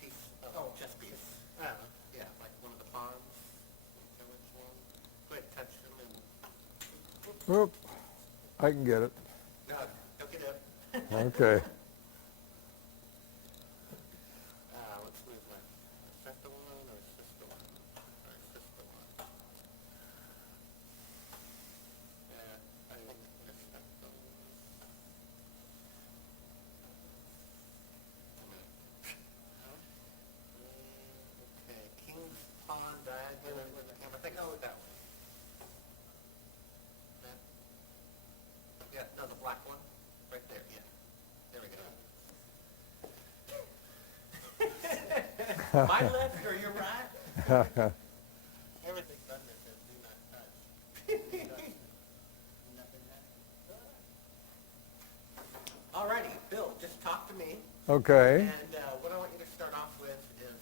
piece of chess piece. Yeah, like one of the pawns. So which one? Go ahead, touch them and. Whoop, I can get it. No, don't get up. Okay. Let's move one. Is that the one or is this the one? Or is this the one? I think this is the one. Okay, King's Pawn Diagonal with the camera. I think with that one. That? Yeah, no, the black one. Right there, yeah. There we go. My left or your right? Everything's done that says do not touch. Alrighty, Bill, just talk to me. Okay. And what I want you to start off with is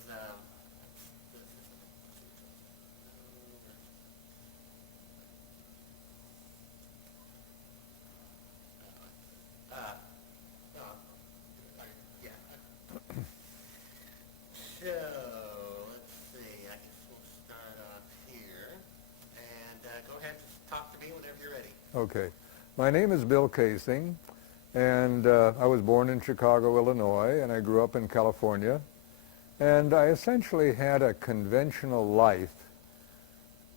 yeah. So let's see. I guess we'll start off here. And go ahead, just talk to me whenever you're ready. Okay. My name is Bill Kaysing, and I was born in Chicago, Illinois, and I grew up in California. And I essentially had a conventional life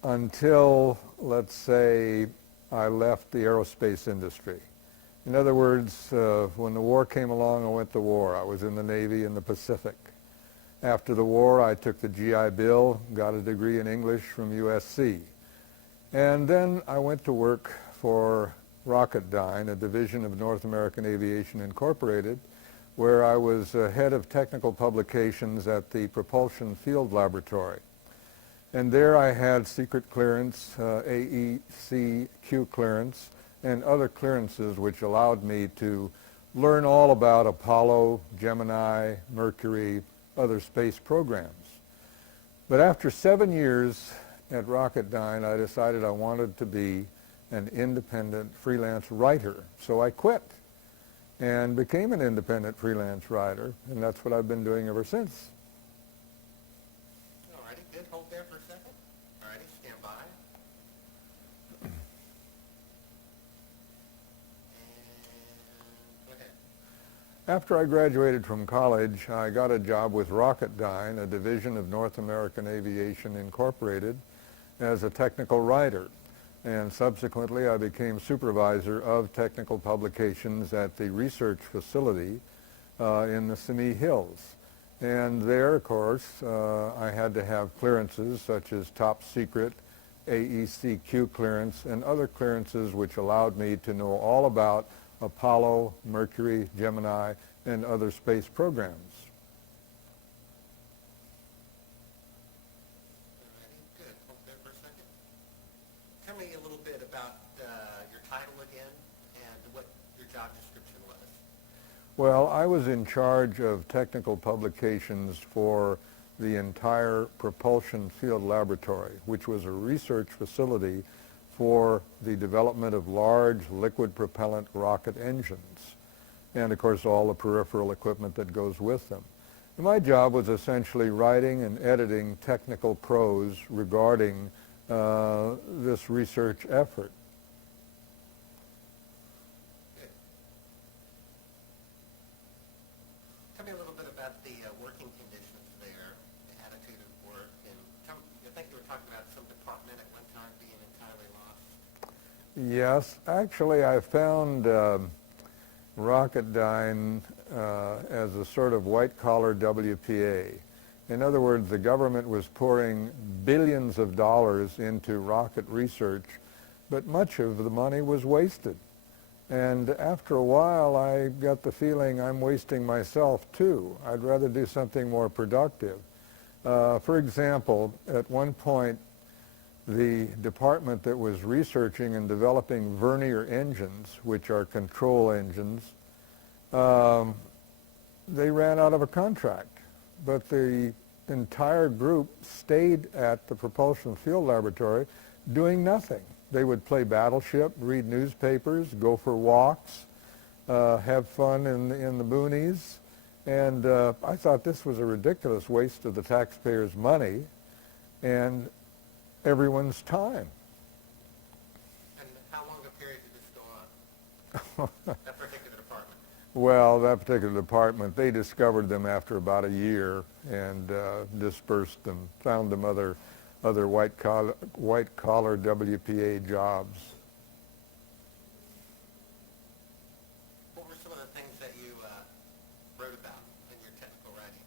until, let's say, I left the aerospace industry. In other words, when the war came along, I went to war. I was in the Navy in the Pacific. After the war, I took the GI Bill, got a degree in English from USC. And then I went to work for Rocketdyne, a division of North American Aviation Incorporated, where I was head of technical publications at the Propulsion Field Laboratory. And there I had secret clearance, AEC-Q clearance, and other clearances which allowed me to learn all about Apollo, Gemini, Mercury, other space programs. But after 7 years at Rocketdyne, I decided I wanted to be an independent freelance writer. So I quit and became an independent freelance writer, and that's what I've been doing ever since. Alrighty, good. Hold there for a second. Alrighty, stand by. And go ahead. After I graduated from college, I got a job with Rocketdyne, a division of North American Aviation Incorporated, as a technical writer. And subsequently, I became supervisor of technical publications at the research facility in the Simi Hills. And there, of course, I had to have clearances such as top secret, AEC-Q clearance, and other clearances which allowed me to know all about Apollo, Mercury, Gemini, and other space programs. Alrighty, good. Hold there for a second. Tell me a little bit about your title again and what your job description was. Well, I was in charge of technical publications for the entire Propulsion Field Laboratory, which was a research facility for the development of large liquid propellant rocket engines, and of course all the peripheral equipment that goes with them. And my job was essentially writing and editing technical prose regarding this research effort. Good. Tell me a little bit about the working conditions there, the attitude of work, and I think you were talking about some department at one time being entirely lost. Yes, actually I found Rocketdyne as a sort of white-collar WPA. In other words, the government was pouring billions of dollars into rocket research, but much of the money was wasted. And after a while, I got the feeling I'm wasting myself too. I'd rather do something more productive. For example, at one point, the department that was researching and developing vernier engines, which are control engines, they ran out of a contract. But the entire group stayed at the Propulsion Field Laboratory doing nothing. They would play Battleship, read newspapers, go for walks, have fun in the boonies, And I thought this was a ridiculous waste of the taxpayers' money and everyone's time. And how long a period did this go on? That particular department? Well, that particular department, they discovered them after about a year and dispersed them, found them other white-collar WPA jobs. What were some of the things that you wrote about in your technical writing?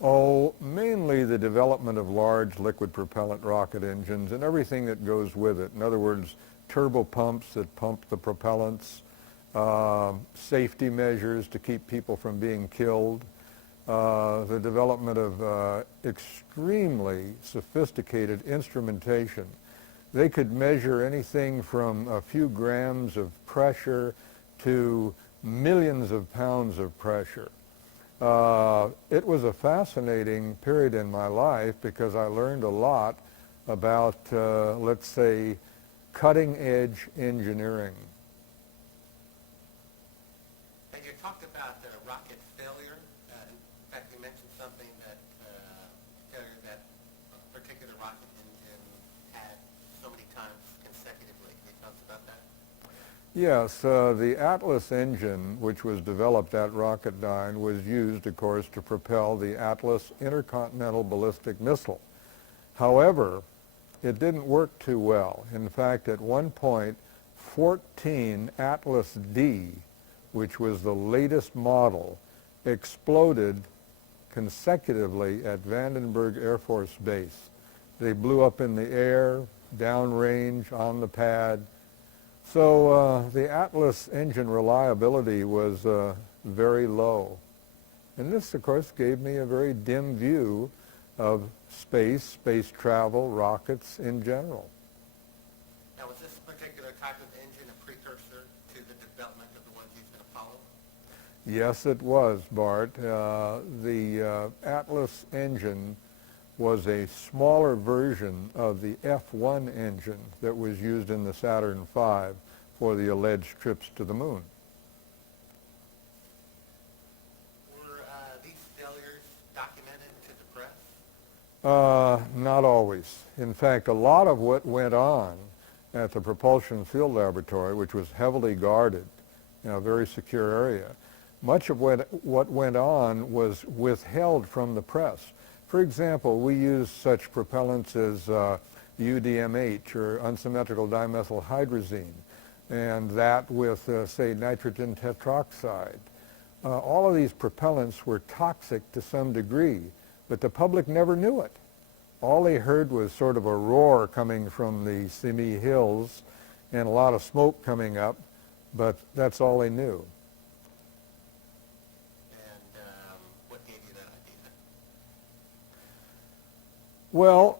Oh, mainly the development of large liquid propellant rocket engines and everything that goes with it. In other words, turbo pumps that pump the propellants, safety measures to keep people from being killed, the development of extremely sophisticated instrumentation. They could measure anything from a few grams of pressure to millions of pounds of pressure. It was a fascinating period in my life because I learned a lot about, let's say, cutting-edge engineering. And you talked about rocket failure. In fact, you mentioned something that failure that a particular rocket engine had so many times consecutively. Can you tell us about that? Yes, the Atlas engine, which was developed at Rocketdyne, was used, of course, to propel the Atlas intercontinental ballistic missile. However, it didn't work too well. In fact, at one point, 14 Atlas D, which was the latest model, exploded consecutively at Vandenberg Air Force Base. They blew up in the air, downrange, on the pad. So the Atlas engine reliability was very low. And this, of course, gave me a very dim view of space travel, rockets in general. Now, was this particular type of engine a precursor to the development of the ones used in Apollo? Yes, it was, Bart. The Atlas engine was a smaller version of the F-1 engine that was used in the Saturn V for the alleged trips to the moon. Were these failures documented to the press? Not always. In fact, a lot of what went on at the Propulsion Field Laboratory, which was heavily guarded in a very secure area, much of what went on was withheld from the press. For example, we use such propellants as UDMH, or unsymmetrical dimethylhydrazine, and that with, say, nitrogen tetroxide. All of these propellants were toxic to some degree, but the public never knew it. All they heard was sort of a roar coming from the Simi Hills and a lot of smoke coming up, but that's all they knew. What gave you that idea? Well,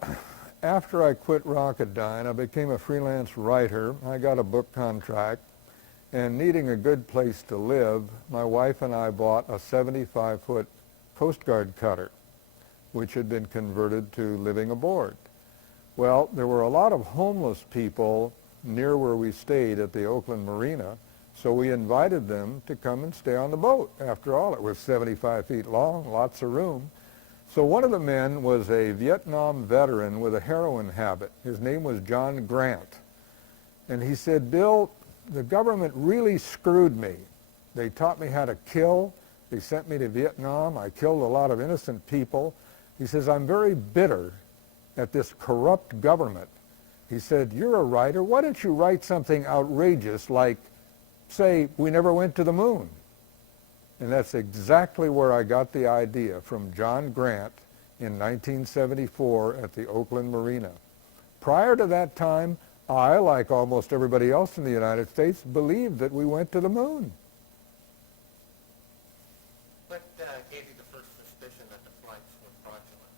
after I quit Rocketdyne, I became a freelance writer. I got a book contract, and needing a good place to live, my wife and I bought a 75-foot Coast Guard cutter, which had been converted to living aboard. Well, there were a lot of homeless people near where we stayed at the Oakland Marina, so we invited them to come and stay on the boat. After all, it was 75 feet long, lots of room. So one of the men was a Vietnam veteran with a heroin habit. His name was John Grant. And he said, "Bill, the government really screwed me. They taught me how to kill. They sent me to Vietnam. I killed a lot of innocent people." He says, "I'm very bitter at this corrupt government." He said, "You're a writer. Why don't you write something outrageous like, say, we never went to the moon?" And that's exactly where I got the idea, from John Grant in 1974 at the Oakland Marina. Prior to that time, I, like almost everybody else in the United States, believed that we went to the moon. What gave you the first suspicion that the flights were fraudulent?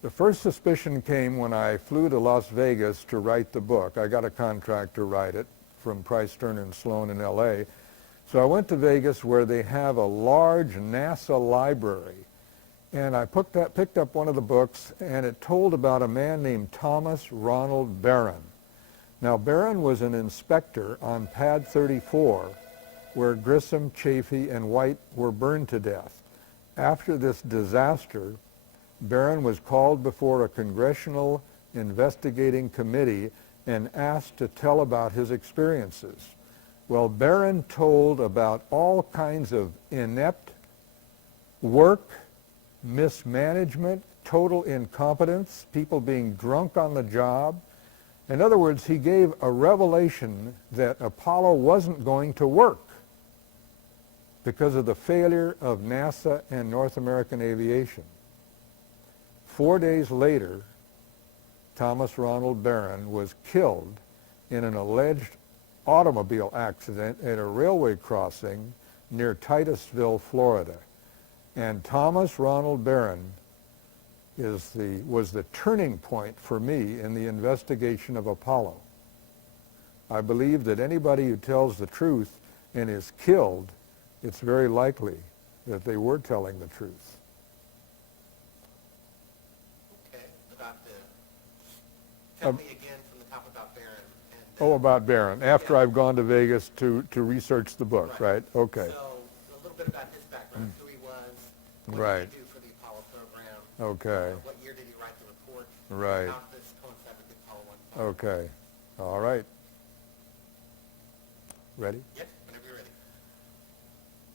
The first suspicion came when I flew to Las Vegas to write the book. I got a contract to write it from Price, Stern and Sloan in L.A., so I went to Vegas, where they have a large NASA library, and I picked up one of the books, and it told about a man named Thomas Ronald Barron. Now, Barron was an inspector on Pad 34, where Grissom, Chafee, and White were burned to death. After this disaster, Barron was called before a congressional investigating committee and asked to tell about his experiences. Well, Barron told about all kinds of inept work, mismanagement, total incompetence, people being drunk on the job. In other words, he gave a revelation that Apollo wasn't going to work because of the failure of NASA and North American aviation. 4 days later, Thomas Ronald Barron was killed in an alleged automobile accident at a railway crossing near Titusville, Florida. And Thomas Ronald Barron was the turning point for me in the investigation of Apollo. I believe that anybody who tells the truth and is killed, it's very likely that they were telling the truth. Okay, tell me again from the top about Barron. About Barron, after I've gone to Vegas to research the book, right? Okay. So, a little bit about his background, who he was, what Right. did he do for the Apollo program, Okay. what year did he write the report, Right. how did this coincide with the Apollo 1? Okay. All right. Ready? Yes, whenever you're ready.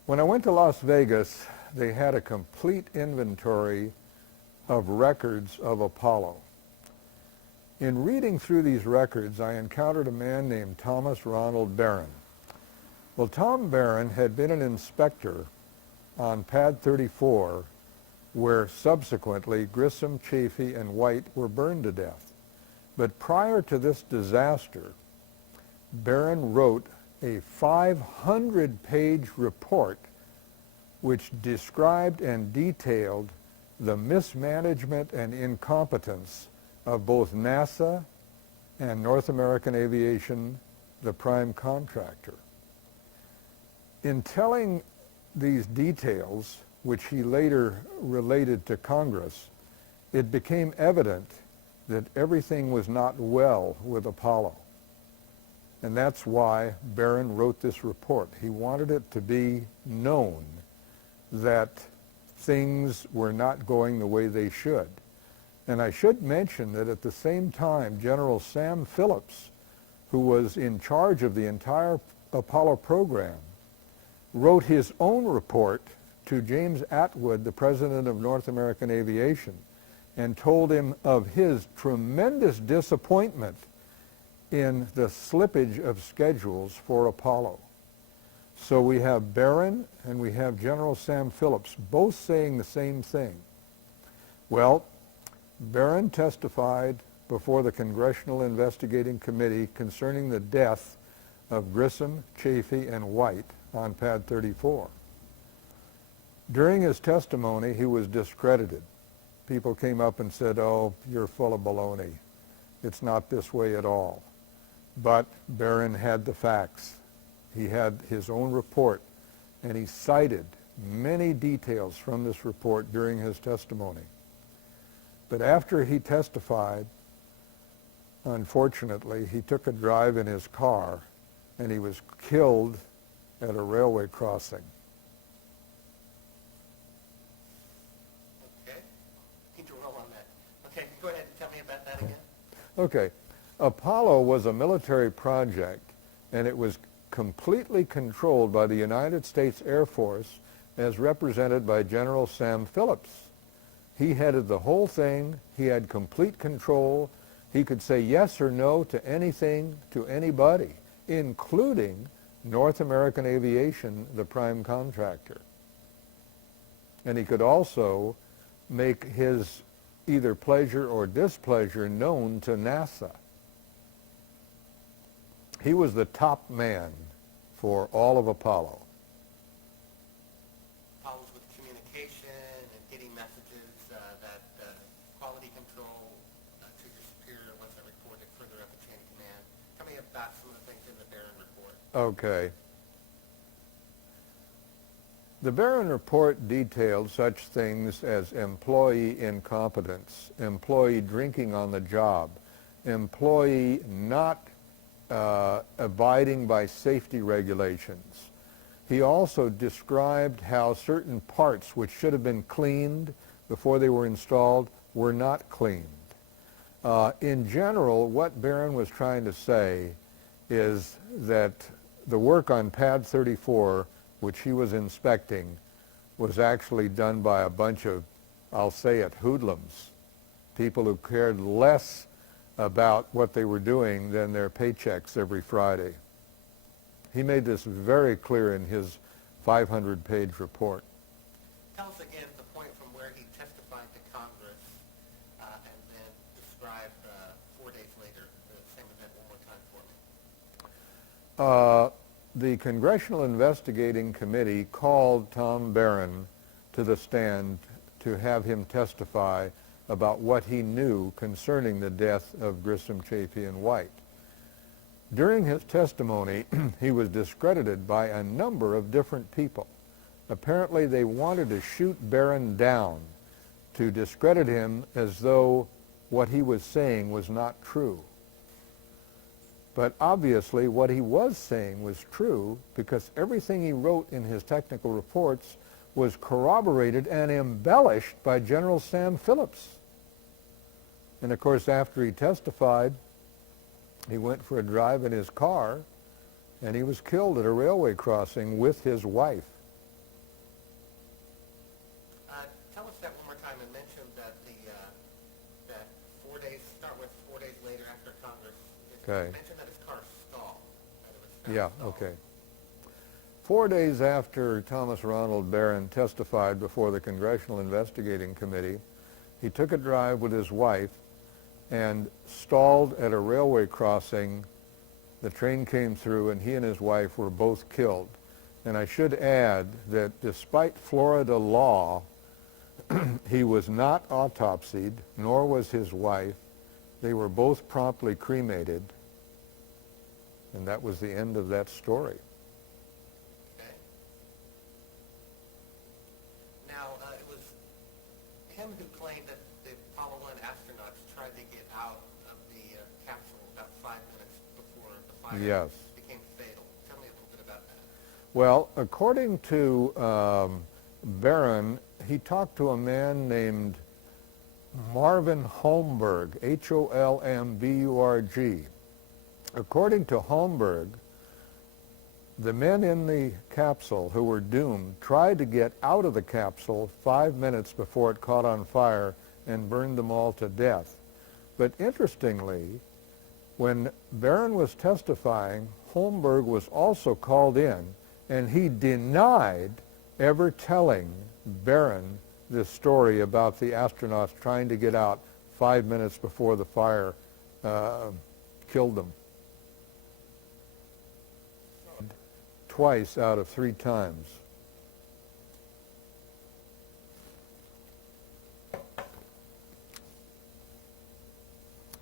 When I went to Las Vegas, they had a complete inventory of records of Apollo. In reading through these records, I encountered a man named Thomas Ronald Barron. Well, Tom Barron had been an inspector on Pad 34, where subsequently Grissom, Chafee, and White were burned to death. But prior to this disaster, Barron wrote a 500-page report which described and detailed the mismanagement and incompetence of both NASA and North American Aviation, the prime contractor. In telling these details, which he later related to Congress, it became evident that everything was not well with Apollo. And that's why Barron wrote this report. He wanted it to be known that things were not going the way they should. And I should mention that at the same time, General Sam Phillips, who was in charge of the entire Apollo program, wrote his own report to James Atwood, the president of North American Aviation, and told him of his tremendous disappointment in the slippage of schedules for Apollo. So we have Barron and we have General Sam Phillips both saying the same thing. Well, Barron testified before the Congressional Investigating Committee concerning the death of Grissom, Chafee, and White on Pad 34. During his testimony, he was discredited. People came up and said, "Oh, you're full of baloney. It's not this way at all." But Barron had the facts. He had his own report, and he cited many details from this report during his testimony. But after he testified, unfortunately, he took a drive in his car, and he was killed at a railway crossing. Okay. Need to roll on that. Okay, go ahead and tell me about that again. Okay. Apollo was a military project, and it was completely controlled by the United States Air Force as represented by General Sam Phillips. He headed the whole thing. He had complete control. He could say yes or no to anything, to anybody, including North American Aviation, the prime contractor. And he could also make his either pleasure or displeasure known to NASA. He was the top man for all of Apollo. Apollo's with communication and getting messages, that quality control to your superior once that reported further up the chain of command. Tell me about some of the things in the Barron report. Okay. The Barron report detailed such things as employee incompetence, employee drinking on the job, employee not abiding by safety regulations, He also described how certain parts which should have been cleaned before they were installed were not cleaned. In general, what Barron was trying to say is that the work on pad 34, which he was inspecting, was actually done by a bunch of, I'll say it, hoodlums, people who cared less about what they were doing than their paychecks every Friday. He made this very clear in his 500-page report. Tell us again the point from where he testified to Congress and then described 4 days later the same event one more time for me. The Congressional Investigating Committee called Tom Barron to the stand to have him testify about what he knew concerning the death of Grissom, Chafee, and White. During his testimony, he was discredited by a number of different people. Apparently, they wanted to shoot Barron down, to discredit him as though what he was saying was not true. But obviously, what he was saying was true, because everything he wrote in his technical reports was corroborated and embellished by General Sam Phillips. And of course, after he testified, he went for a drive in his car, and he was killed at a railway crossing with his wife. Tell us that one more time and mention that that 4 days, start with 4 days later after Congress. Okay. Mention that his car stalled. That it was found Yeah, stalled. okay. 4 days after Thomas Ronald Barron testified before the Congressional Investigating Committee, he took a drive with his wife and stalled at a railway crossing. The train came through, and he and his wife were both killed. And I should add that despite Florida law, he was not autopsied, nor was his wife. They were both promptly cremated, and that was the end of that story. Okay. Now, it was him who claimed that the Apollo 1 astronauts tried to get out of the capsule about 5 minutes before the fire Yes. became fatal. Tell me a little bit about that. Well, according to Barron, he talked to a man named Marvin Holmberg, Holmburg. According to Holmberg, the men in the capsule who were doomed tried to get out of the capsule 5 minutes before it caught on fire and burned them all to death. But interestingly, when Barron was testifying, Holmberg was also called in, and he denied ever telling Barron this story about the astronauts trying to get out 5 minutes before the fire killed them. Twice out of 3 times.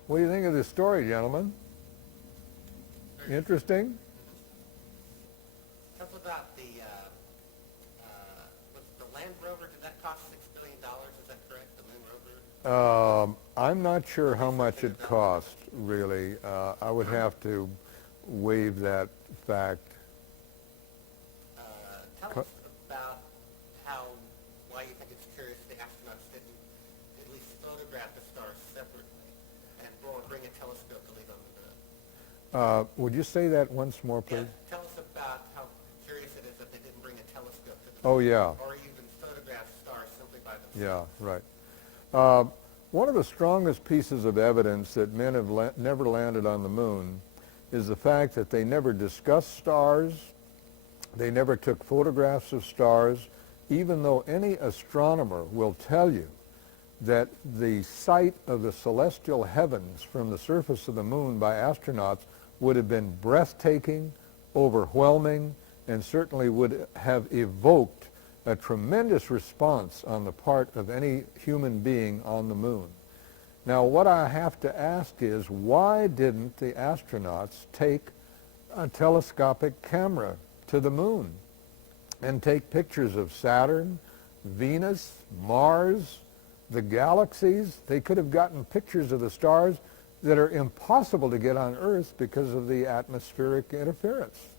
What do you think of this story, gentlemen? Interesting? Tell us about the Land Rover. Did that cost $6 billion? Is that correct? The Land Rover? I'm not sure how much it cost, really. I would have to waive that fact. Tell us about why you think it's curious the astronauts didn't at least photograph the stars separately and bring a telescope to leave on the moon. Would you say that once more, please? Yeah, tell us about how curious it is that they didn't bring a telescope to the Oh, moon. yeah. Or even photograph stars simply by Yeah, themselves. right. One of the strongest pieces of evidence that men have never landed on the moon is the fact that they never discussed stars. They never took photographs of stars, even though any astronomer will tell you that the sight of the celestial heavens from the surface of the moon by astronauts would have been breathtaking, overwhelming, and certainly would have evoked a tremendous response on the part of any human being on the moon. Now, what I have to ask is, why didn't the astronauts take a telescopic camera to the moon and take pictures of Saturn, Venus, Mars, the galaxies? They could have gotten pictures of the stars that are impossible to get on Earth because of the atmospheric interference.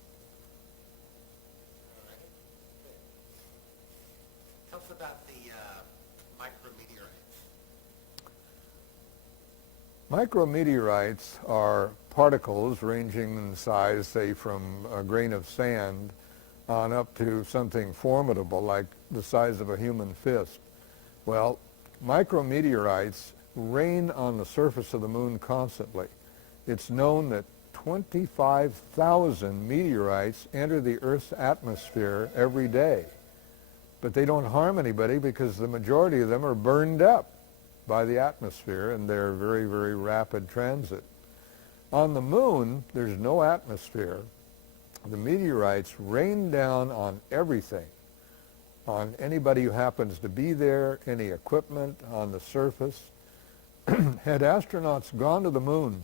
Micrometeorites are particles ranging in size, say, from a grain of sand on up to something formidable like the size of a human fist. Well, micrometeorites rain on the surface of the moon constantly. It's known that 25,000 meteorites enter the Earth's atmosphere every day. But they don't harm anybody because the majority of them are burned up by the atmosphere and their very, very rapid transit. On the moon, there's no atmosphere. The meteorites rain down on everything, on anybody who happens to be there, any equipment on the surface. Had astronauts gone to the moon,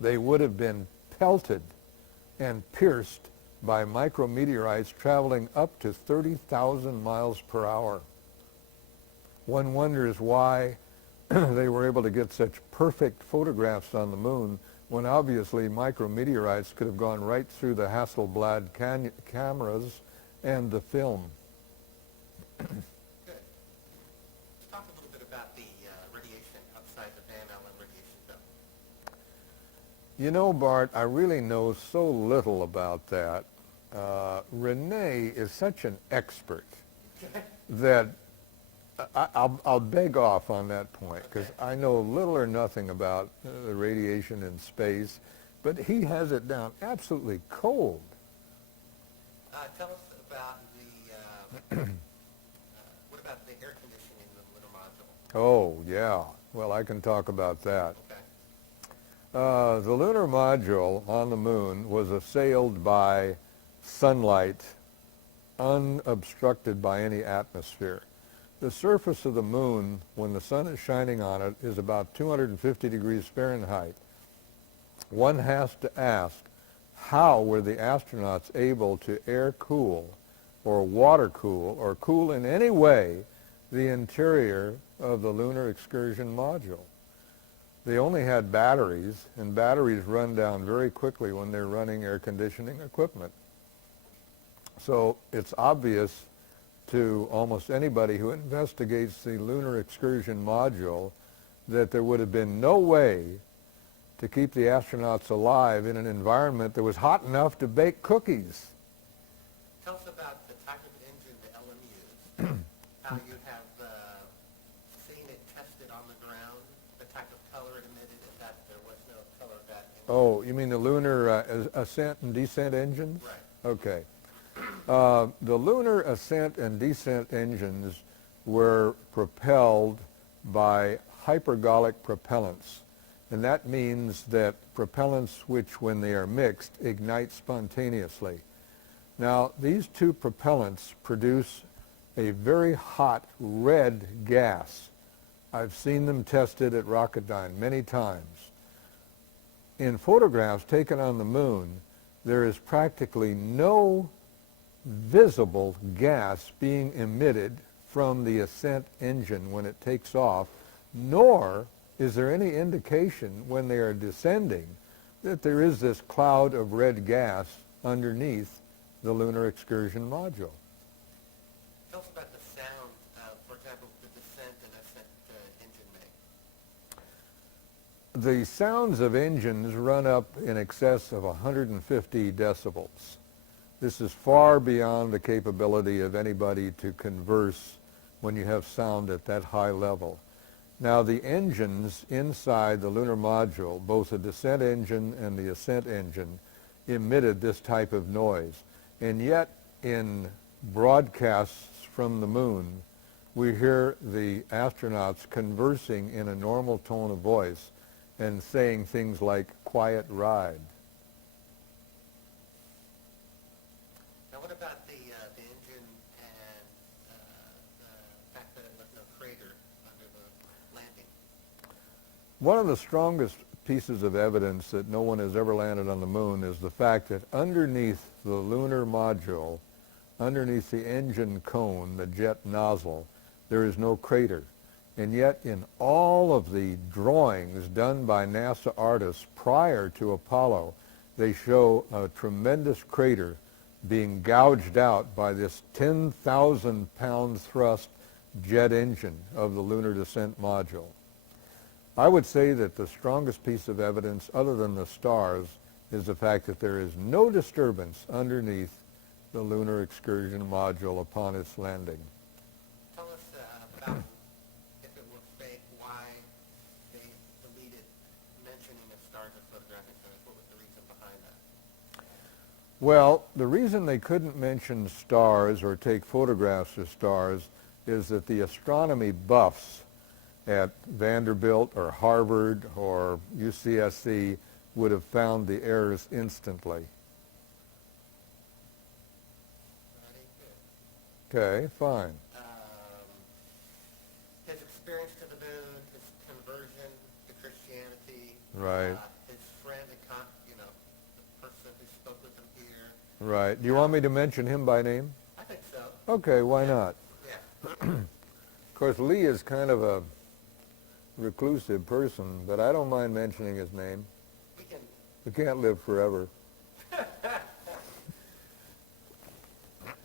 they would have been pelted and pierced by micrometeorites traveling up to 30,000 miles per hour. One wonders why they were able to get such perfect photographs on the moon when obviously micrometeorites could have gone right through the Hasselblad cameras and the film. Good. Let's talk a little bit about the radiation outside the Van Allen radiation belt. You know, Bart, I really know so little about that. Renee is such an expert that I'll beg off on that point because I know little or nothing about the radiation in space, but he has it down absolutely cold. Tell us about the, what about the air conditioning in the lunar module? Oh, yeah. Well, I can talk about that. Okay. The lunar module on the moon was assailed by sunlight unobstructed by any atmosphere. The surface of the moon, when the sun is shining on it, is about 250 degrees Fahrenheit. One has to ask, how were the astronauts able to air cool or water cool or cool in any way the interior of the lunar excursion module? They only had batteries, and batteries run down very quickly when they're running air conditioning equipment. So it's obvious to almost anybody who investigates the lunar excursion module that there would have been no way to keep the astronauts alive in an environment that was hot enough to bake cookies. Tell us about the type of engine the LM used, how you have seen it tested on the ground, the type of color it emitted, and that there was no color of that engine. Oh, you mean the lunar ascent and descent engines? Right. Okay. The lunar ascent and descent engines were propelled by hypergolic propellants. And that means that propellants which, when they are mixed, ignite spontaneously. Now, these two propellants produce a very hot red gas. I've seen them tested at Rocketdyne many times. In photographs taken on the moon, there is practically no visible gas being emitted from the ascent engine when it takes off, nor is there any indication when they are descending that there is this cloud of red gas underneath the lunar excursion module. Tell us about the sound, for example, the descent and ascent engine make. The sounds of engines run up in excess of 150 decibels. This is far beyond the capability of anybody to converse when you have sound at that high level. Now, the engines inside the lunar module, both the descent engine and the ascent engine, emitted this type of noise. And yet, in broadcasts from the moon, we hear the astronauts conversing in a normal tone of voice and saying things like, "quiet ride." Now, what about the engine and the fact that it left no crater under the landing? One of the strongest pieces of evidence that no one has ever landed on the moon is the fact that underneath the lunar module, underneath the engine cone, the jet nozzle, there is no crater. And yet in all of the drawings done by NASA artists prior to Apollo, they show a tremendous crater being gouged out by this 10,000 pound thrust jet engine of the lunar descent module. I would say that the strongest piece of evidence, other than the stars, is the fact that there is no disturbance underneath the lunar excursion module upon its landing. Tell us about, if it were fake, why they deleted mentioning of stars or photographic photos. What was the reason behind that? Well, the reason they couldn't mention stars or take photographs of stars is that the astronomy buffs at Vanderbilt or Harvard or UCSC would have found the errors instantly. Okay, fine. His experience to the moon, his conversion to Christianity, Right. His friend, the person who spoke with him here. Right. Do you want me to mention him by name? I think so. Okay, why not? Yeah. Of course, Lee is kind of a reclusive person, but I don't mind mentioning his name. We can. We can't live forever.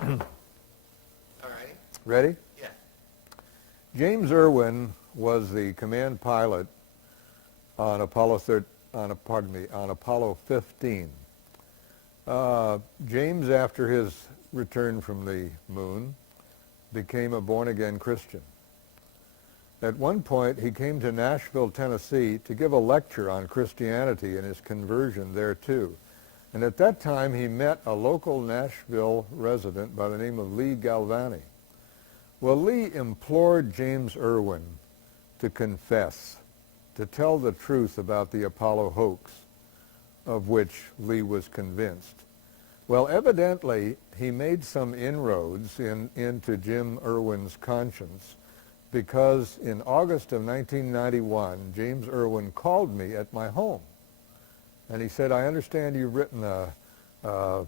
All righty. Ready? Yeah. James Irwin was the command pilot on Apollo 15. James, after his return from the moon, became a born-again Christian. At one point, he came to Nashville, Tennessee, to give a lecture on Christianity and his conversion there too. And at that time, he met a local Nashville resident by the name of Lee Galvani. Well, Lee implored James Irwin to confess, to tell the truth about the Apollo hoax, of which Lee was convinced. Well, evidently, he made some inroads into Jim Irwin's conscience, because in August of 1991, James Irwin called me at my home. And he said, I understand you've written a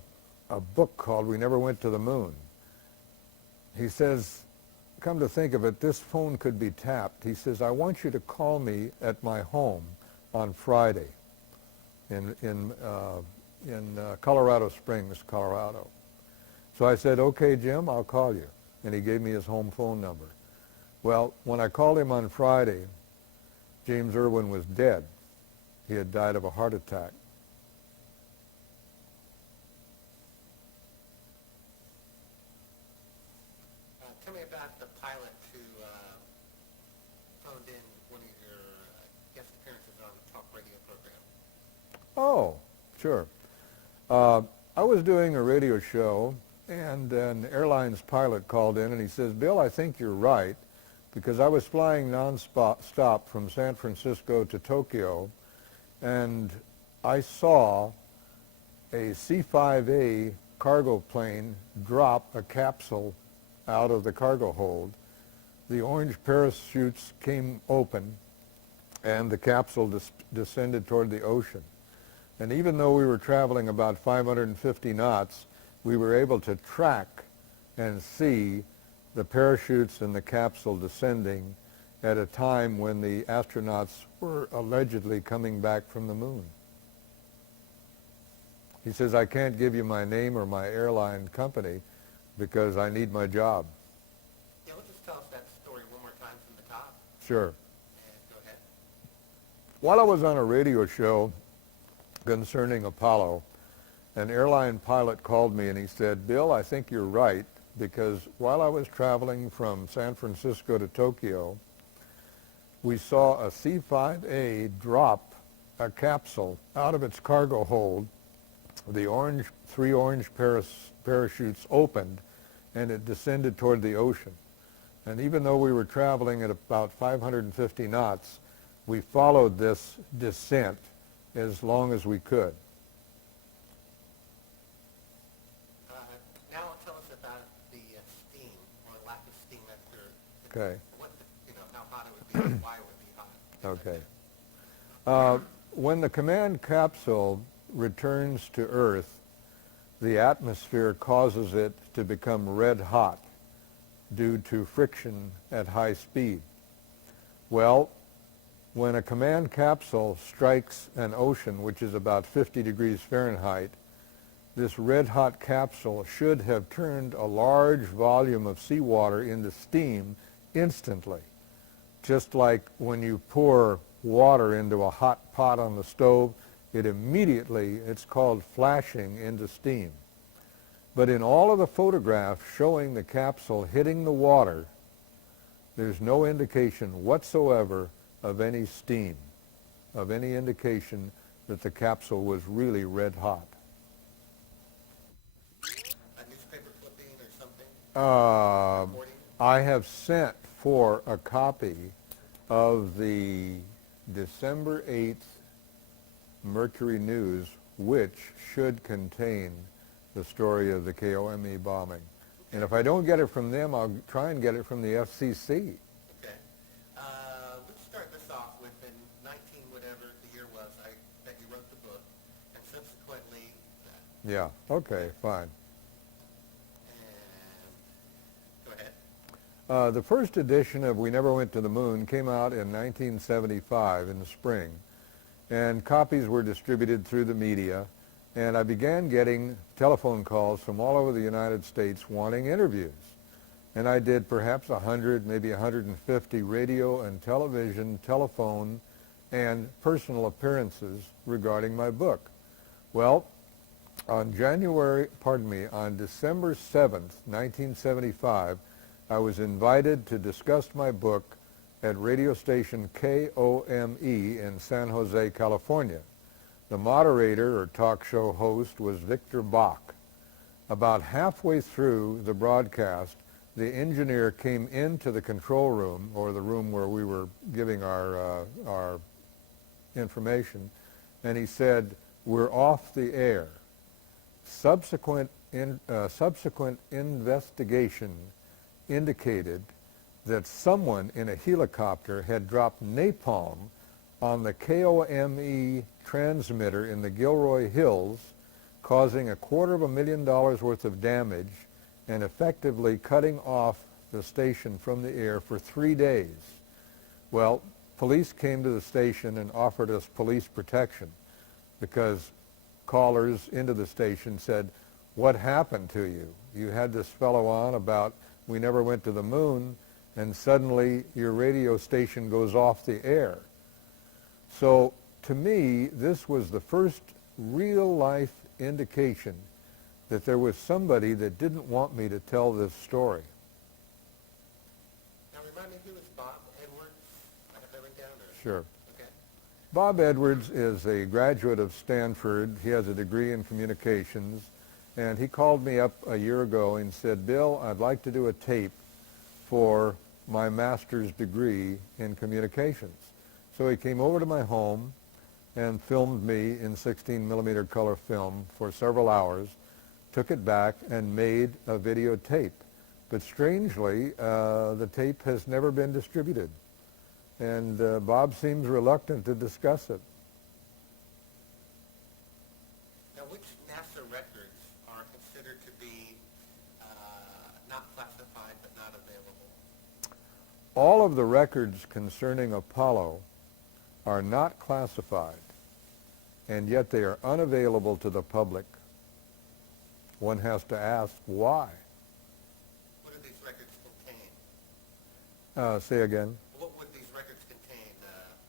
book called We Never Went to the Moon. He says, come to think of it, this phone could be tapped. He says, I want you to call me at my home on Friday in Colorado Springs, Colorado. So I said, okay, Jim, I'll call you. And he gave me his home phone number. Well, when I called him on Friday, James Irwin was dead. He had died of a heart attack. Tell me about the pilot who phoned in one of your guest appearances on the talk radio program. Oh, sure. I was doing a radio show, and an airlines pilot called in, and he says, Bill, I think you're right, because I was flying non-stop from San Francisco to Tokyo, and I saw a C-5A cargo plane drop a capsule out of the cargo hold. The orange parachutes came open, and the capsule descended toward the ocean. And even though we were traveling about 550 knots, we were able to track and see the parachutes and the capsule descending at a time when the astronauts were allegedly coming back from the moon. He says, I can't give you my name or my airline company because I need my job. Yeah, let's just tell us that story one more time from the top. Sure. And go ahead. While I was on a radio show concerning Apollo, an airline pilot called me and he said, Bill, I think you're right, because while I was traveling from San Francisco to Tokyo, we saw a C-5A drop a capsule out of its cargo hold. The three orange parachutes opened, and it descended toward the ocean. And even though we were traveling at about 550 knots, we followed this descent as long as we could. Now tell us about the steam or lack of steam after. Okay. How hot it would be, why it would be hot. Okay. When the command capsule returns to Earth, the atmosphere causes it to become red hot due to friction at high speed. Well, when a command capsule strikes an ocean, which is about 50 degrees Fahrenheit, this red hot capsule should have turned a large volume of seawater into steam instantly. Just like when you pour water into a hot pot on the stove, it immediately, it's called flashing into steam. But in all of the photographs showing the capsule hitting the water, there's no indication whatsoever of any steam, of any indication that the capsule was really red hot. A newspaper clipping or something? Uh, I have sent for a copy of the December 8th Mercury News, which should contain the story of the KOME bombing. And if I don't get it from them, I'll try and get it from the FCC. Okay. Let's start this off with in 19 whatever the year was that you wrote the book, and subsequently Yeah, okay, fine. and go ahead. The first edition of We Never Went to the Moon came out in 1975 in the spring, and copies were distributed through the media, and I began getting telephone calls from all over the United States wanting interviews. And I did perhaps 100, maybe 150 radio and television, telephone, and personal appearances regarding my book. Well, on December 7th, 1975, I was invited to discuss my book at radio station KOME in San Jose, California. The moderator or talk show host was Victor Bach. About halfway through the broadcast, the engineer came into the control room, or the room where we were giving our information, and he said, "We're off the air." Subsequent investigation indicated that someone in a helicopter had dropped napalm on the KOME transmitter in the Gilroy Hills, causing $250,000 worth of damage and effectively cutting off the station from the air for 3 days. Well, police came to the station and offered us police protection because callers into the station said, "What happened to you? You had this fellow on about we never went to the moon, and suddenly your radio station goes off the air." So to me, this was the first real-life indication that there was somebody that didn't want me to tell this story. Now remind me, who is Bob Edwards? I have that written down. Sure. Okay. Bob Edwards is a graduate of Stanford. He has a degree in communications. And he called me up a year ago and said, "Bill, I'd like to do a tape for my master's degree in communications." So he came over to my home and filmed me in 16 millimeter color film for several hours, took it back and made a videotape. But strangely, the tape has never been distributed. And Bob seems reluctant to discuss it. Now, which NASA records are considered to be not classified but not available? All of the records concerning Apollo are not classified, and yet they are unavailable to the public. One has to ask why. What do these records contain? Say again. What would these records contain?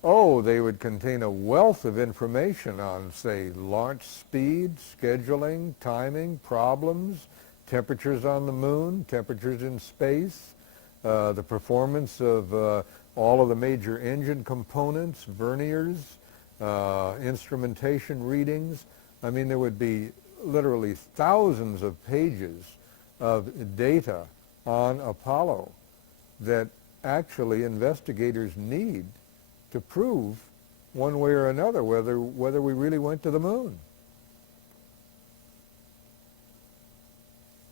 Oh, they would contain a wealth of information on, say, launch speed, scheduling, timing, problems, temperatures on the moon, temperatures in space, the performance of all of the major engine components, verniers, instrumentation readings. I mean, there would be literally thousands of pages of data on Apollo that actually investigators need to prove one way or another whether we really went to the moon.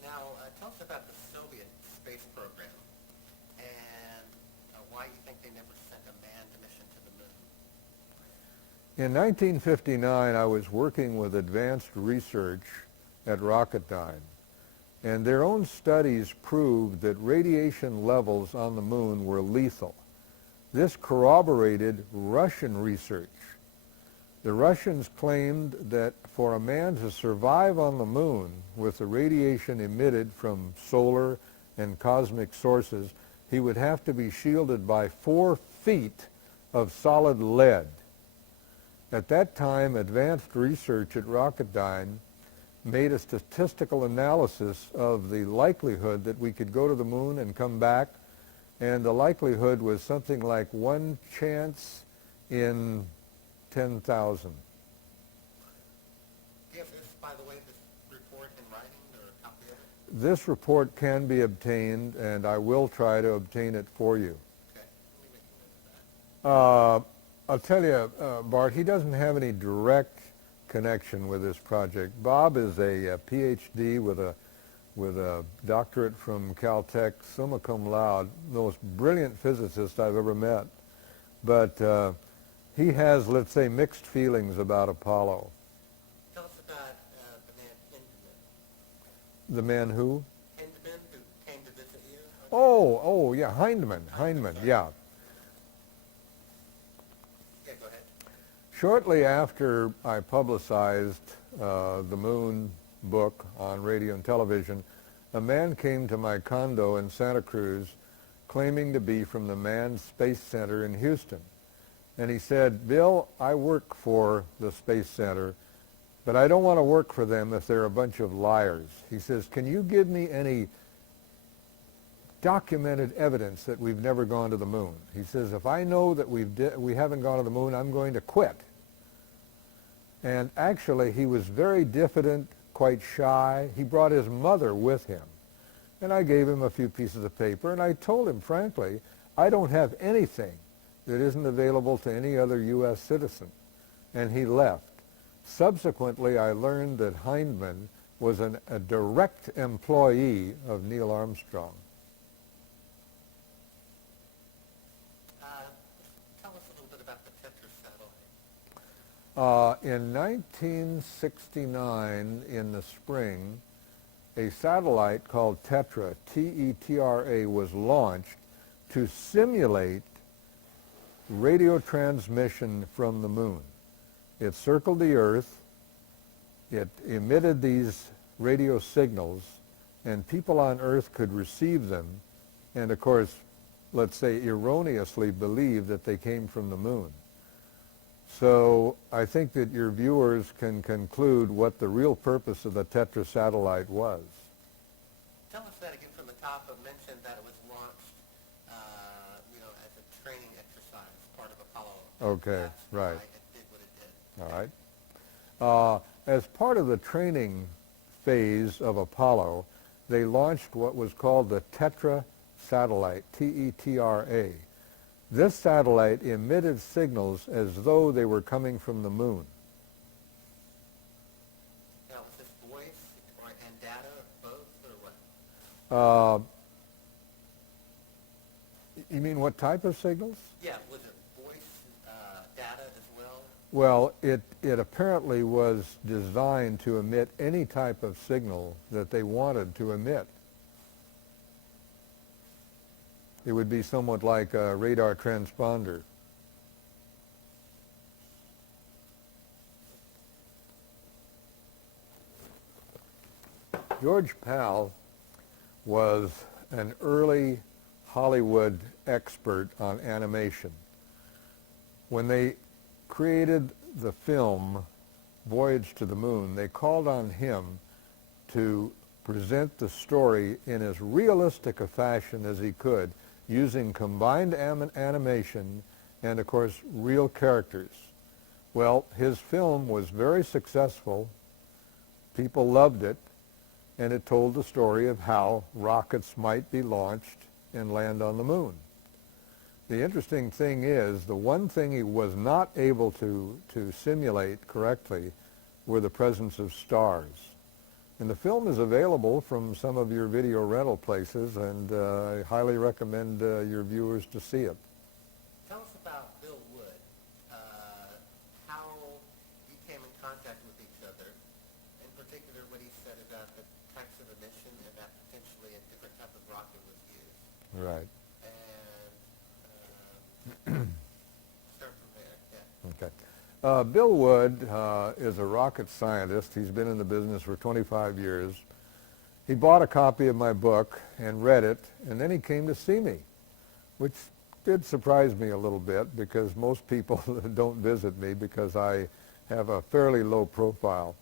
Now, tell us about the Soviet space program and why you think they never sent a manned mission to the moon. In 1959, I was working with advanced research at Rocketdyne, and their own studies proved that radiation levels on the moon were lethal. This corroborated Russian research. The Russians claimed that for a man to survive on the moon with the radiation emitted from solar and cosmic sources, he would have to be shielded by 4 feet of solid lead. At that time, advanced research at Rocketdyne made a statistical analysis of the likelihood that we could go to the moon and come back, and the likelihood was something like 1 chance in 10,000. Do you have this, by the way, this report in writing or a copy of it? This report can be obtained, and I will try to obtain it for you. Okay. Let me make a note of that. I'll tell you, Bart, he doesn't have any direct connection with this project. Bob is a PhD with a doctorate from Caltech, summa cum laude, the most brilliant physicist I've ever met. But he has, let's say, mixed feelings about Apollo. Tell us about the man Hindman. The man who? Hindman, who came to visit you? Oh, yeah, Hindman, yeah. Yeah, go ahead. Shortly after I publicized the Moon book on radio and television, a man came to my condo in Santa Cruz claiming to be from the Manned Space Center in Houston. And he said, Bill, I work for the Space Center, but I don't want to work for them if they're a bunch of liars. He says, can you give me any documented evidence that we've never gone to the moon? He says, if I know that we haven't gone to the moon, I'm going to quit. And actually, he was very diffident, quite shy. He brought his mother with him. And I gave him a few pieces of paper, and I told him, frankly, I don't have anything that isn't available to any other U.S. citizen. And he left. Subsequently, I learned that Hindman was a direct employee of Neil Armstrong. Tell us a little bit about the Tetra satellite. In 1969, in the spring, a satellite called Tetra, T-E-T-R-A, was launched to simulate radio transmission from the moon. It circled the Earth, it emitted these radio signals, and people on Earth could receive them, and of course, let's say erroneously believe that they came from the moon. So I think that your viewers can conclude what the real purpose of the Tetra satellite was. Tell us that again from the top. I mentioned that it was launched, as a training exercise, part of Apollo. Okay, That's right. why it did what it did. All right. As part of the training phase of Apollo, they launched what was called the Tetra satellite, T-E-T-R-A. This satellite emitted signals as though they were coming from the moon. Now, was this voice and data, both, or what? You mean what type of signals? Yeah, was it voice, data as well? Well, it apparently was designed to emit any type of signal that they wanted to emit. It would be somewhat like a radar transponder. George Pal was an early Hollywood expert on animation. When they created the film Voyage to the Moon, they called on him to present the story in as realistic a fashion as he could, using combined animation and, of course, real characters. Well, his film was very successful. People loved it, and it told the story of how rockets might be launched and land on the moon. The interesting thing is, the one thing he was not able to simulate correctly were the presence of stars. And the film is available from some of your video rental places, and I highly recommend your viewers to see it. Tell us about Bill Wood, how you came in contact with each other, in particular what he said about the types of emission and that potentially a different type of rocket was used. Right. And start from there, yeah. Okay. Bill Wood is a rocket scientist. He's been in the business for 25 years. He bought a copy of my book and read it, and then he came to see me, which did surprise me a little bit because most people don't visit me because I have a fairly low profile.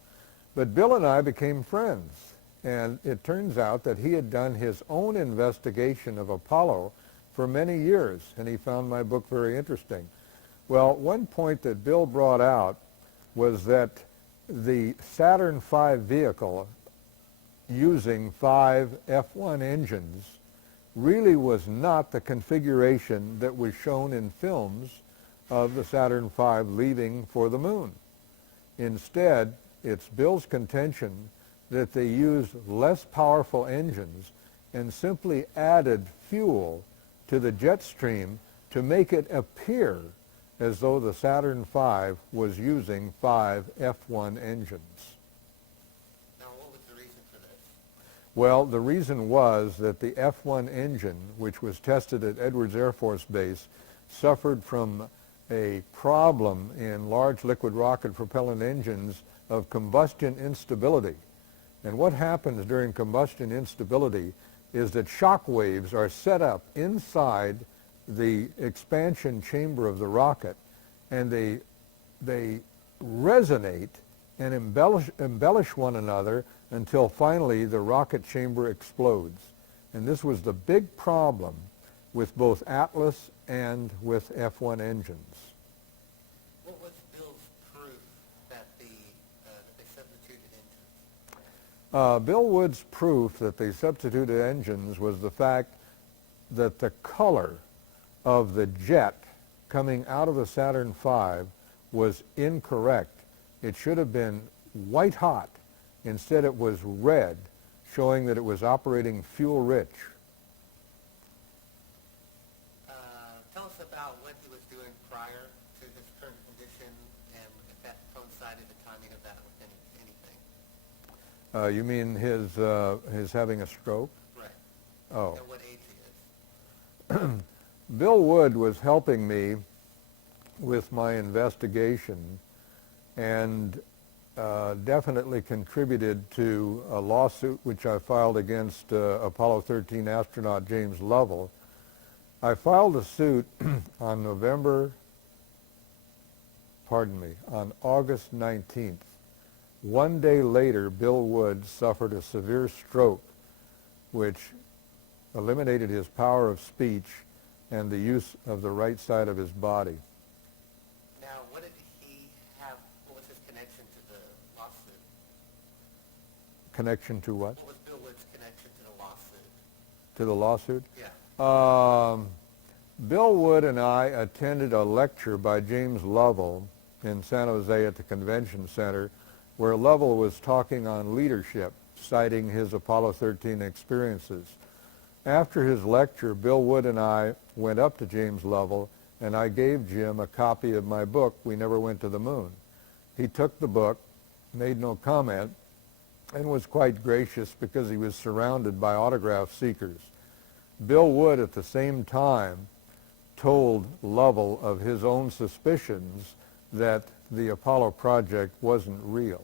But Bill and I became friends, and it turns out that he had done his own investigation of Apollo for many years, and he found my book very interesting. Well, one point that Bill brought out was that the Saturn V vehicle using 5 F1 engines really was not the configuration that was shown in films of the Saturn V leaving for the moon. Instead, it's Bill's contention that they used less powerful engines and simply added fuel to the jet stream to make it appear as though the Saturn V was using 5 F1 engines. Now, what was the reason for this? Well, the reason was that the F1 engine, which was tested at Edwards Air Force Base, suffered from a problem in large liquid rocket propellant engines of combustion instability. And what happens during combustion instability is that shock waves are set up inside the expansion chamber of the rocket, and they resonate and embellish one another until finally the rocket chamber explodes. And this was the big problem with both Atlas and with F1 engines. What was Bill's proof that they substituted engines? Bill Wood's proof that they substituted engines was the fact that the color of the jet coming out of the Saturn V was incorrect. It should have been white hot. Instead, it was red, showing that it was operating fuel rich. Tell us about what he was doing prior to his current condition, and if that coincided the timing of that with anything. You mean his having a stroke? Right. Oh. At what age he is. Bill Wood was helping me with my investigation and definitely contributed to a lawsuit which I filed against Apollo 13 astronaut James Lovell. I filed a suit on August 19th. One day later, Bill Wood suffered a severe stroke which eliminated his power of speech and the use of the right side of his body. Now, what did he have, what was his connection to the lawsuit? Connection to what? What was Bill Wood's connection to the lawsuit? To the lawsuit? Yeah. Bill Wood and I attended a lecture by James Lovell in San Jose at the Convention Center where Lovell was talking on leadership, citing his Apollo 13 experiences. After his lecture, Bill Wood and I went up to James Lovell, and I gave Jim a copy of my book, We Never Went to the Moon. He took the book, made no comment, and was quite gracious because he was surrounded by autograph seekers. Bill Wood, at the same time, told Lovell of his own suspicions that the Apollo project wasn't real.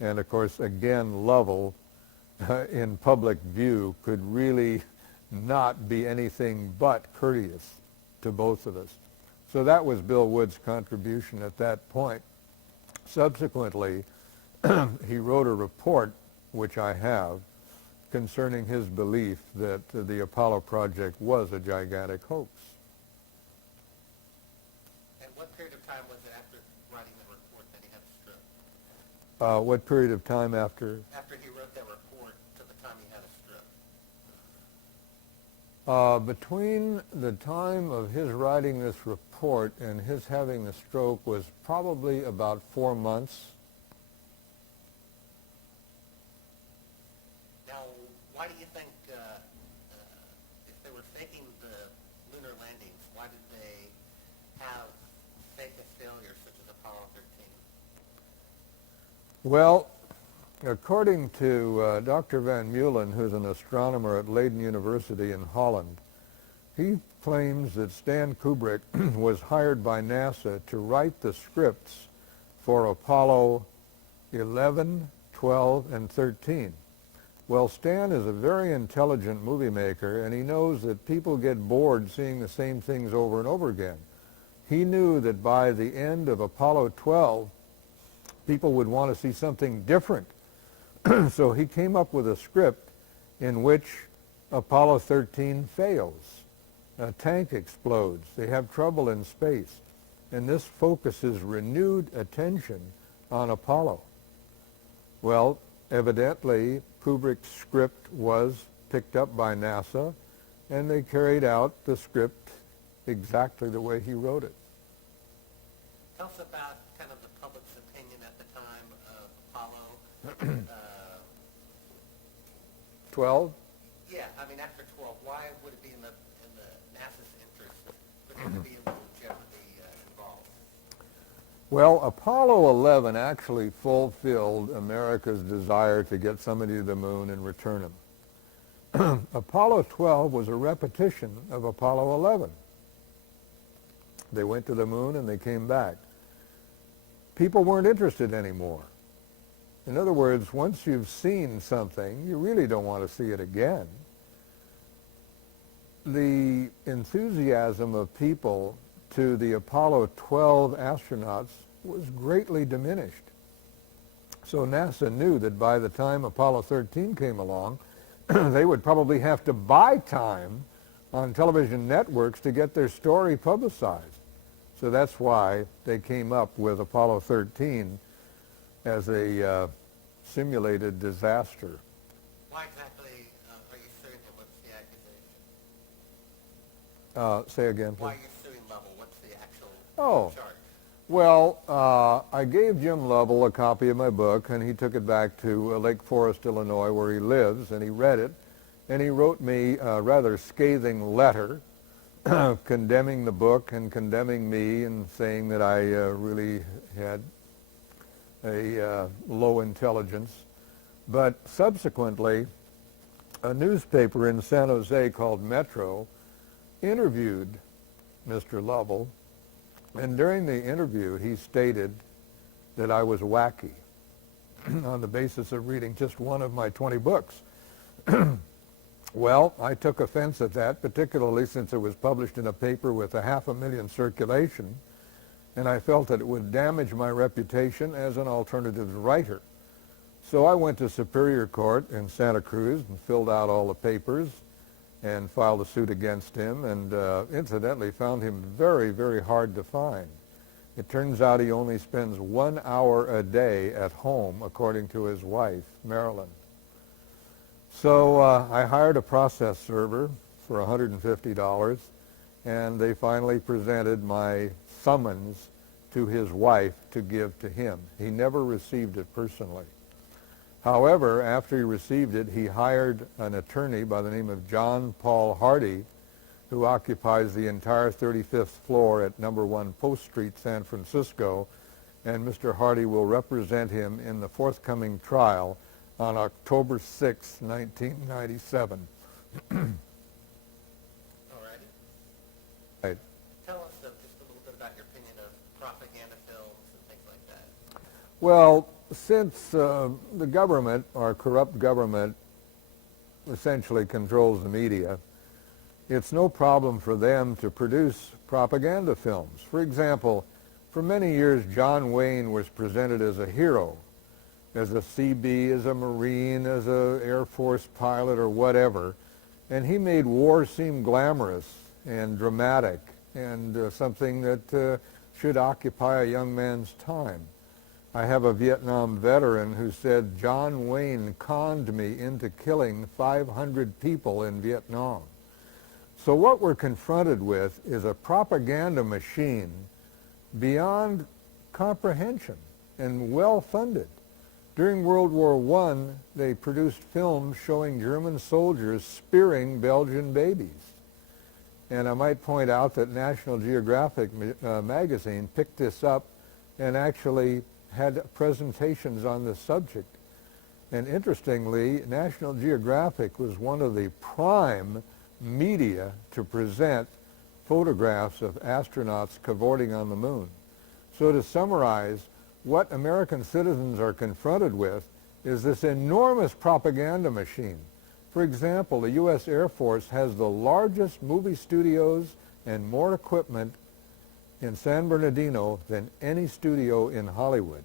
And of course, again, Lovell, in public view, could really not be anything but courteous to both of us. So that was Bill Wood's contribution at that point. Subsequently, he wrote a report, which I have, concerning his belief that the Apollo project was a gigantic hoax. And what period of time was it after writing the report that he had a stroke? What period of time after? After he wrote that report to the time he had a stroke. Between the time of his writing this report and his having the stroke was probably about 4 months. Now, why do you think, if they were faking the lunar landings, why did they have fake a failure such as Apollo 13? Well, according to Dr. Van Meulen, who's an astronomer at Leiden University in Holland, he claims that Stan Kubrick was hired by NASA to write the scripts for Apollo 11, 12, and 13. Well, Stan is a very intelligent movie maker, and he knows that people get bored seeing the same things over and over again. He knew that by the end of Apollo 12, people would want to see something different. So he came up with a script in which Apollo 13 fails. A tank explodes. They have trouble in space. And this focuses renewed attention on Apollo. Well, evidently, Kubrick's script was picked up by NASA, and they carried out the script exactly the way he wrote it. Tell us about kind of the public's opinion at the time of Apollo. 12? Yeah, I mean after 12, why would it be in the NASA's interest for them to be able to generally involved? Well, Apollo 11 actually fulfilled America's desire to get somebody to the moon and return him. Apollo 12 was a repetition of Apollo 11. They went to the moon and they came back. People weren't interested anymore. In other words, once you've seen something, you really don't want to see it again. The enthusiasm of people to the Apollo 12 astronauts was greatly diminished. So NASA knew that by the time Apollo 13 came along, they would probably have to buy time on television networks to get their story publicized. So that's why they came up with Apollo 13 as a simulated disaster. Why exactly are you suing him? What's the accusation? Say again, please. Why are you suing Lovell? What's the actual charge? Well, I gave Jim Lovell a copy of my book, and he took it back to Lake Forest, Illinois, where he lives, and he read it, and he wrote me a rather scathing letter condemning the book and condemning me and saying that I really had a low intelligence. But subsequently, a newspaper in San Jose called Metro interviewed Mr. Lovell, and during the interview he stated that I was wacky on the basis of reading just one of my 20 books. Well, I took offense at that, particularly since it was published in a paper with 500,000 circulation, and I felt that it would damage my reputation as an alternative writer. So I went to Superior Court in Santa Cruz and filled out all the papers and filed a suit against him, and incidentally found him very, very hard to find. It turns out he only spends 1 hour a day at home, according to his wife, Marilyn. So I hired a process server for $150, and they finally presented my summons to his wife to give to him. He never received it personally. However, after he received it, he hired an attorney by the name of John Paul Hardy, who occupies the entire 35th floor at number 1 Post Street, San Francisco, and Mr. Hardy will represent him in the forthcoming trial on October 6, 1997. All righty. Right. Tell us just a little bit about your opinion of propaganda films and things like that. Well, since the government, our corrupt government, essentially controls the media, it's no problem for them to produce propaganda films. For example, for many years, John Wayne was presented as a hero, as a CB, as a Marine, as an Air Force pilot or whatever, and he made war seem glamorous and dramatic and something that should occupy a young man's time. I have a Vietnam veteran who said, John Wayne conned me into killing 500 people in Vietnam. So what we're confronted with is a propaganda machine beyond comprehension and well-funded. During World War I, they produced films showing German soldiers spearing Belgian babies. And I might point out that National Geographic magazine picked this up and actually had presentations on this subject. And interestingly, National Geographic was one of the prime media to present photographs of astronauts cavorting on the moon. So to summarize, what American citizens are confronted with is this enormous propaganda machine. For example, the U.S. Air Force has the largest movie studios and more equipment in San Bernardino than any studio in Hollywood.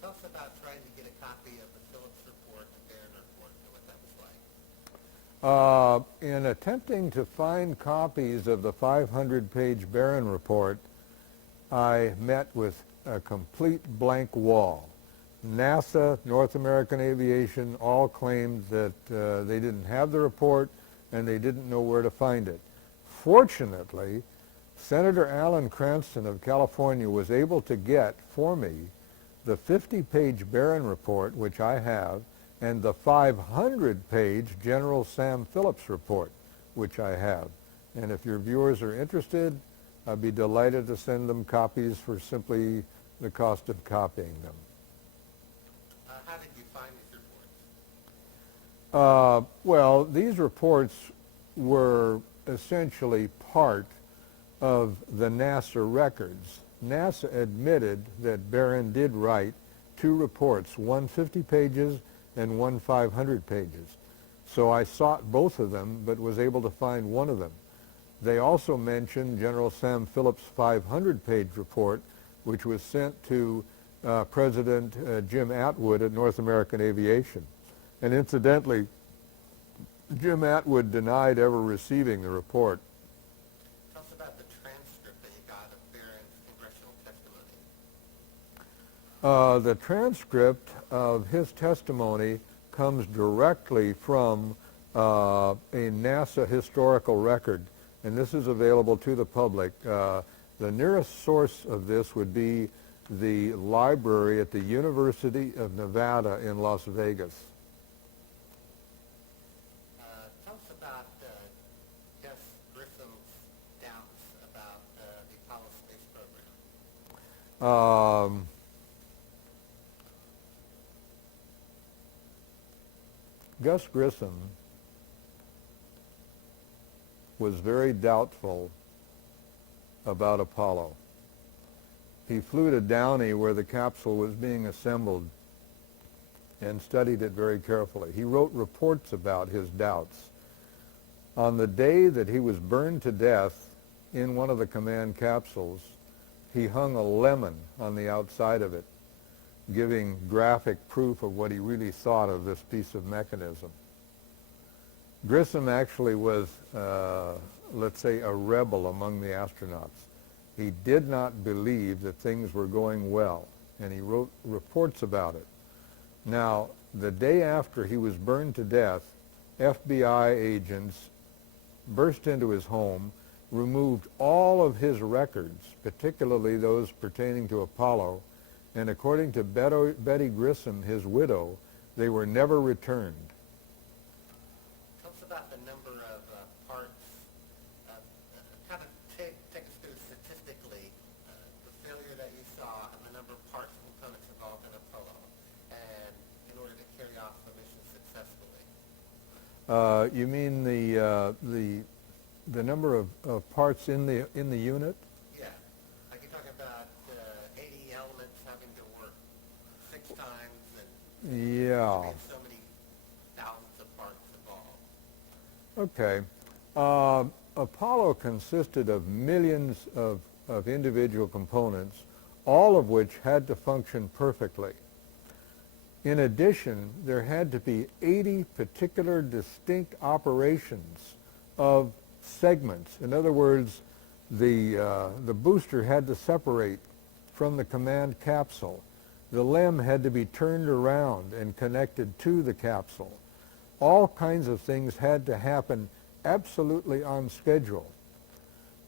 Tell us about trying to get a copy of the Phillips report, the Barron report, and what that was like. In attempting to find copies of the 500-page Barron report, I met with a complete blank wall. NASA, North American Aviation all claimed that they didn't have the report and they didn't know where to find it. Fortunately, Senator Alan Cranston of California was able to get for me the 50-page Barron report, which I have, and the 500-page General Sam Phillips report, which I have. And if your viewers are interested, I'd be delighted to send them copies for simply the cost of copying them. How did you find these reports? Well, these reports were essentially part of the NASA records. NASA admitted that Barron did write two reports, one 50 pages and one 500 pages. So I sought both of them, but was able to find one of them. They also mentioned General Sam Phillips' 500-page report, which was sent to President Jim Atwood at North American Aviation. And incidentally, Jim Atwood denied ever receiving the report. Tell us about the transcript that you got of Barron's congressional testimony. The transcript of his testimony comes directly from a NASA historical record, and this is available to the public. The nearest source of this would be the library at the University of Nevada in Las Vegas. Tell us about Gus Grissom's doubts about the Apollo space program. Gus Grissom was very doubtful about Apollo. He flew to Downey where the capsule was being assembled and studied it very carefully. He wrote reports about his doubts. On the day that he was burned to death in one of the command capsules, he hung a lemon on the outside of it, giving graphic proof of what he really thought of this piece of mechanism. Grissom actually was, let's say, a rebel among the astronauts. He did not believe that things were going well, and he wrote reports about it. Now, the day after he was burned to death, FBI agents burst into his home, removed all of his records, particularly those pertaining to Apollo, and according to Betty Grissom, his widow, they were never returned. Tell us about the number of parts. Kind of take us through statistically the failure that you saw and the number of parts and components involved in Apollo, and in order to carry off the mission successfully. You mean the number of parts in the unit? Yeah, like you're talking about 80 elements having to work 6 times, and Yeah. so many thousands of parts involved. Okay. Apollo consisted of millions of individual components, all of which had to function perfectly. In addition, there had to be 80 particular distinct operations of segments. In other words, the booster had to separate from the command capsule. The LEM had to be turned around and connected to the capsule. All kinds of things had to happen absolutely on schedule.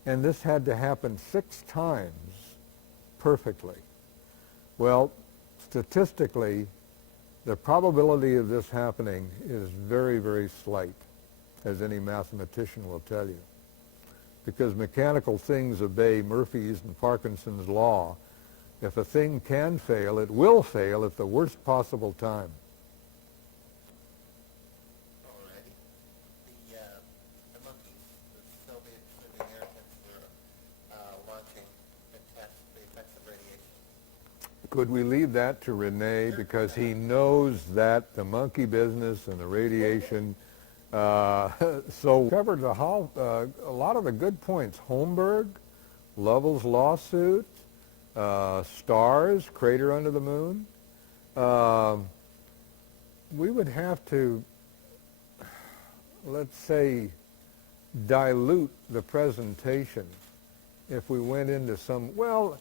And this had to happen 6 times perfectly. Well, statistically, the probability of this happening is very, very slight, as any mathematician will tell you. Because mechanical things obey Murphy's and Parkinson's law. If a thing can fail, it will fail at the worst possible time. Alrighty. The monkeys, the Soviets and the Americans were launching the test, the effects of radiation. Could we leave that to Renee, because he knows that the monkey business and the radiation. So covered a lot of the good points. Holmberg, Lovell's lawsuit, stars, crater under the moon. We would have to, let's say, dilute the presentation if we went into some, well,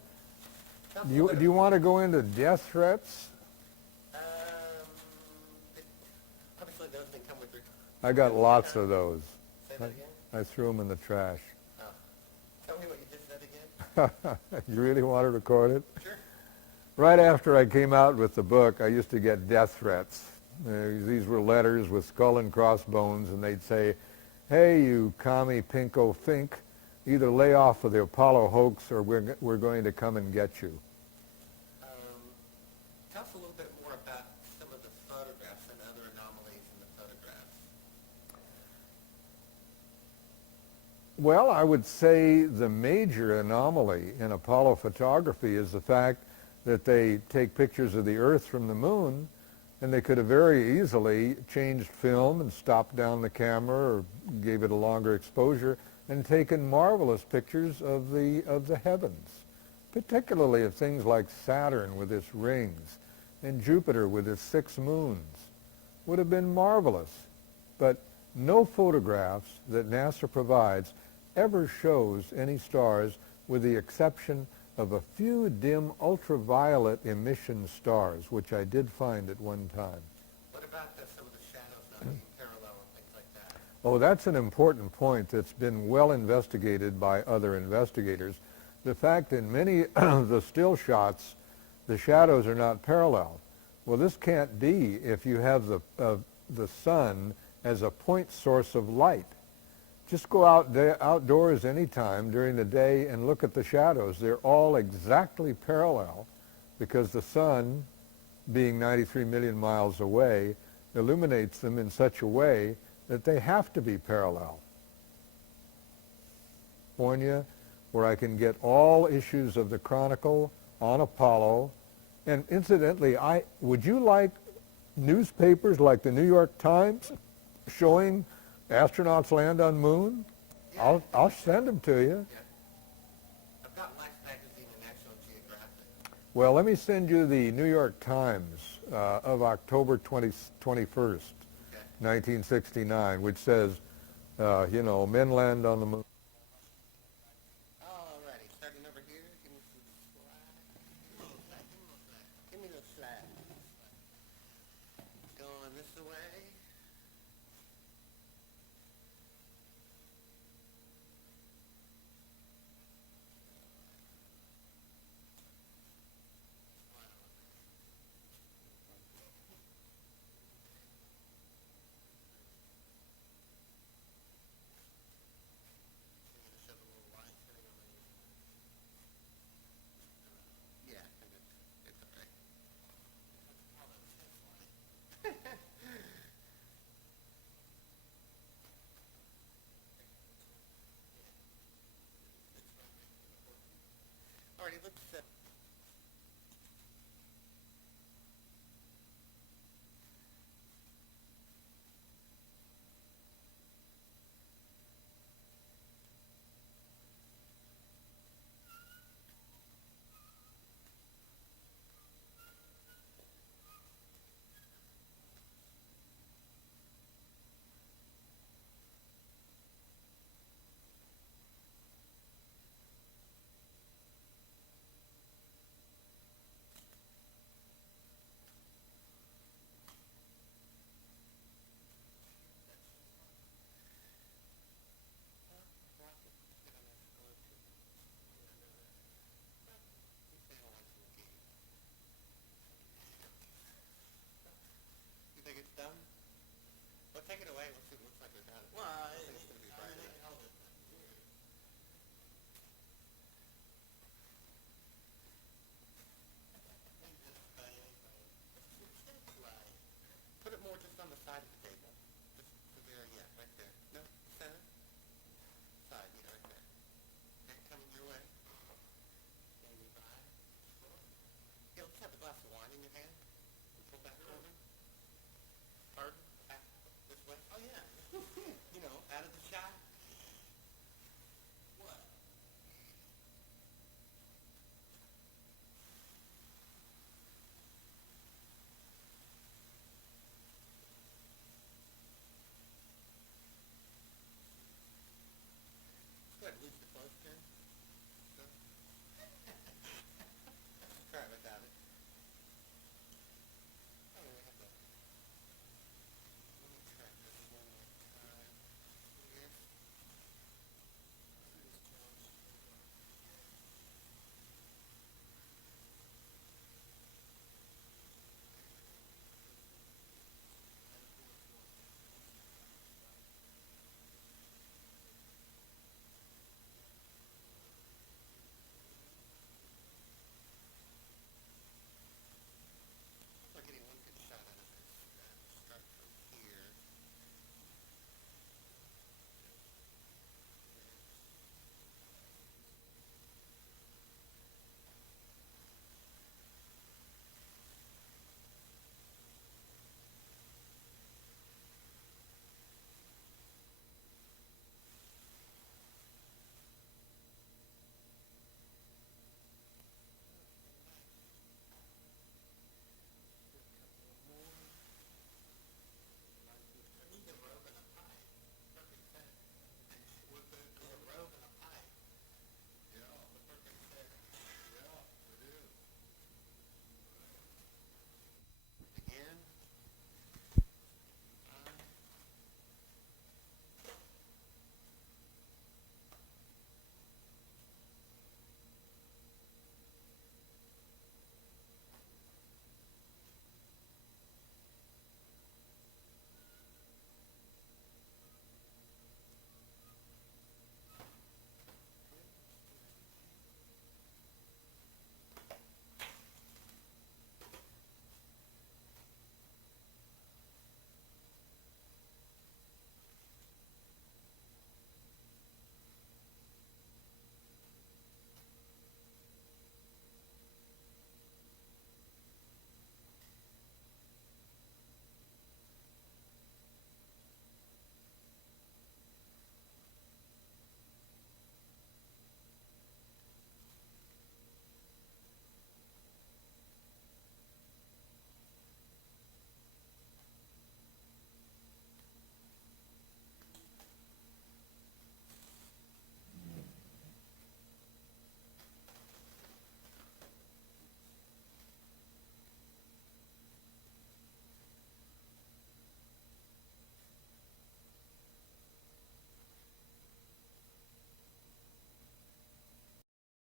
do you want to go into death threats? Obviously those didn't come with your... I got lots of those. Say that again? I threw them in the trash. Oh. Tell me what you just said again. You really want to record it? Sure. Right after I came out with the book, I used to get death threats. These were letters with skull and crossbones, and they'd say, "Hey, you commie pinko fink, either lay off of the Apollo hoax or we're going to come and get you." Tell us a little bit more about some of the photographs and other anomalies in the photographs. Well, I would say the major anomaly in Apollo photography is the fact that they take pictures of the Earth from the moon, and they could have very easily changed film and stopped down the camera or gave it a longer exposure and taken marvelous pictures of the heavens, particularly of things like Saturn with its rings and Jupiter with its 6 moons. Would have been marvelous. But no photographs that NASA provides ever shows any stars, with the exception of a few dim ultraviolet emission stars, which I did find at one time. What about some of the shadows not being parallel and things like that? Oh, that's an important point that's been well investigated by other investigators. The fact in many of the still shots, the shadows are not parallel. Well, this can't be if you have the sun as a point source of light. Just go outdoors anytime during the day and look at the shadows. They're all exactly parallel because the sun, being 93 million miles away, illuminates them in such a way that they have to be parallel. California, where I can get all issues of the Chronicle on Apollo. And incidentally, would you like newspapers like the New York Times showing astronauts land on moon? Yeah. I'll send them to you. Yeah. I've got Life magazine and National Geographic. Well, let me send you the New York Times of October 21st, Okay. 1969, which says, men land on the moon. Alrighty, starting over here. Give me some slides. Give me those slides. Going this way. Alrighty, let's